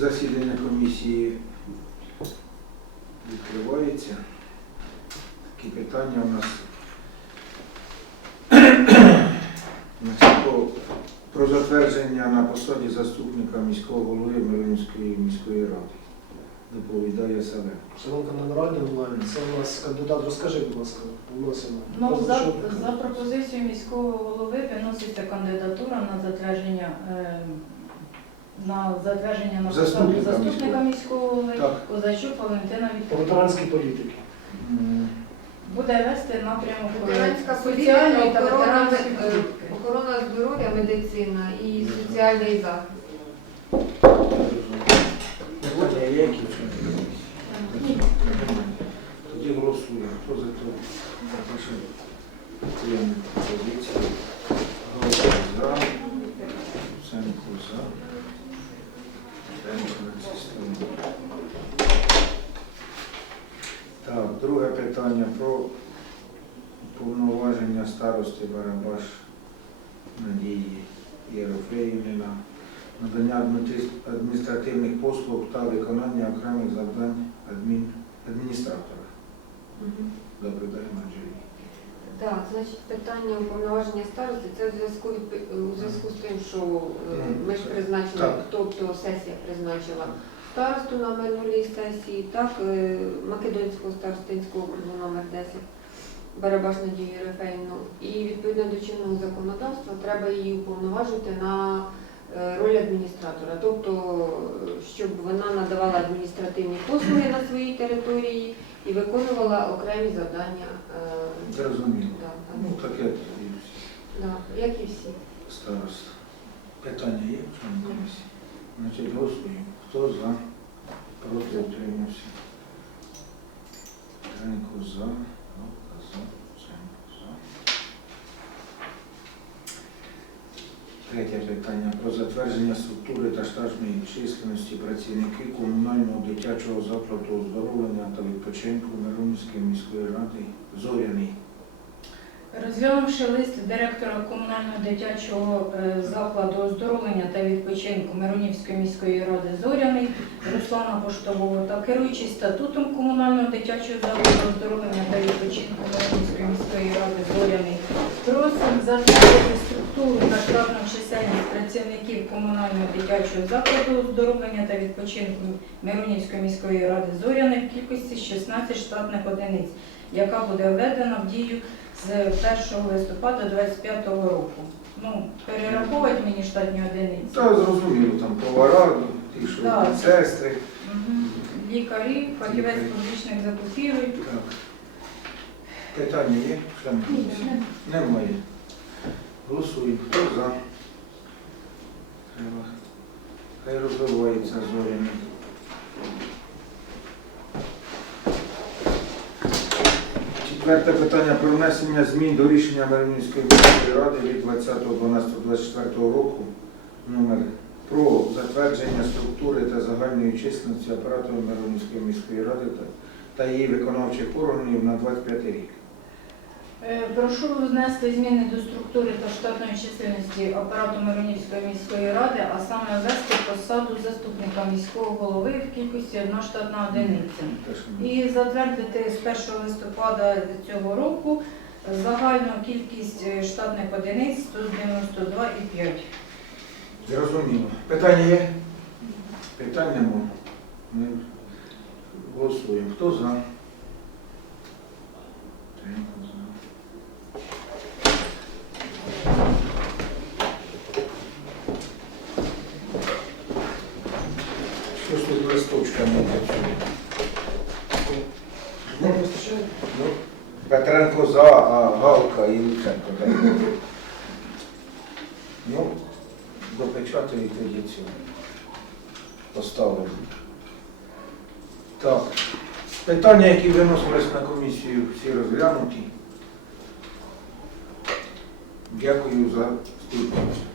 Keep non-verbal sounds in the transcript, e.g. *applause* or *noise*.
Засідання комісії відкривається. Такі питання у нас. *clears throat* Про- затвердження на посаді заступника міського голови Миронівської міської ради. Доповідає себе. Шановка номеральна онлайн, це у нас кандидат, розкажи, будь ласка, вносимо. Ну, за, за пропозицією міського голови виноситься кандидатура на затвердження е, на затвердження на посаду Заступника заступника міського. голови Так. Козачук Валентина Вікторівна. ветеранській політики. Буде вести напрямок е, Ветеранська соціальної та охорона, ветеранської е, політики. охорона здоров'я, медицина і соціальний захист. Питання є які? Тоді голосуємо. Хто за те? Прошу підтримати позицію. Голосуємо за. Ценко за. Ценко на цій стороні. Так, друге питання про повноваження старости Барабаш Надії Єрофеївни на надання адміністративних послуг та виконання окремих завдань адмін... адміністратора. Добре, даємо Анжелі. Так, значить, питання уповноваження старості це в зв'язку у зв'язку з тим, що е, ми ж призначили, тобто сесія призначила старосту на минулій сесії, так, е, Македонського старостинського округу номер 10 Барабаш Надію Єрофеївну. І відповідно до чинного законодавства треба її уповноважити на е, роль адміністратора, тобто, щоб вона надавала адміністративні послуги на своїй території і виконувала окремі завдання. е, Зрозуміло. да, Ну, так. таке і всі. Да, як і всі. староста. Питання є в чому комісії? Значить, голосуємо. Хто за? Проти утримався. Тренко за. Галка за. Ценко за. Третє питання про затвердження структури та штатної численності працівників комунального дитячого закладу оздоровлення та відпочинку Миронівської міської ради Зоряний. Розглянувши лист директора комунального дитячого е, закладу оздоровлення та відпочинку Миронівської міської ради Зоряний Руслана Поштового та керуючись статутом комунального дитячого закладу оздоровлення та відпочинку Миронівської міської ради Зоряний, просимо затвердити структуру та штатну чисельність працівників комунального дитячого закладу оздоровлення та відпочинку Миронівської міської ради Зоряний в кількості 16 штатних одиниць, яка буде введена в дію з 1 листопада 25 року. Ну, перераховувати мені штатні одиниці. Та зрозуміло, там повара, ті, що Так. сестри. Мгм. Лікарі, фахівець публічних закупівель. Так. Питання є? комісії? Немає. Голосуємо. Хто за? Хай розвивається зоряний. Четверте питання про внесення змін до рішення Миронівської міської ради від 20.12.24 року номер про затвердження структури та загальної численності апарату Миронівської міської ради та її виконавчих органів на 25 рік. Е, Прошу внести зміни до структури та штатної чисельності апарату Миронівської міської ради, а саме ввести посаду заступника міського голови в кількості одна штатна одиниця. І затвердити з 1 листопада цього року загальну кількість е, штатних одиниць 192,5. Зрозуміло. Питання є? Питань немає. Ми голосуємо. Хто за? Щось тут листочка не працює. Не вистачає? Ну, Петренко за, а Галка і Луценко. так? Ну, до печати і тоді цього. Поставимо. Так. Питання, які виносились на комісію, всі розглянуті. Дякую за співпрацю.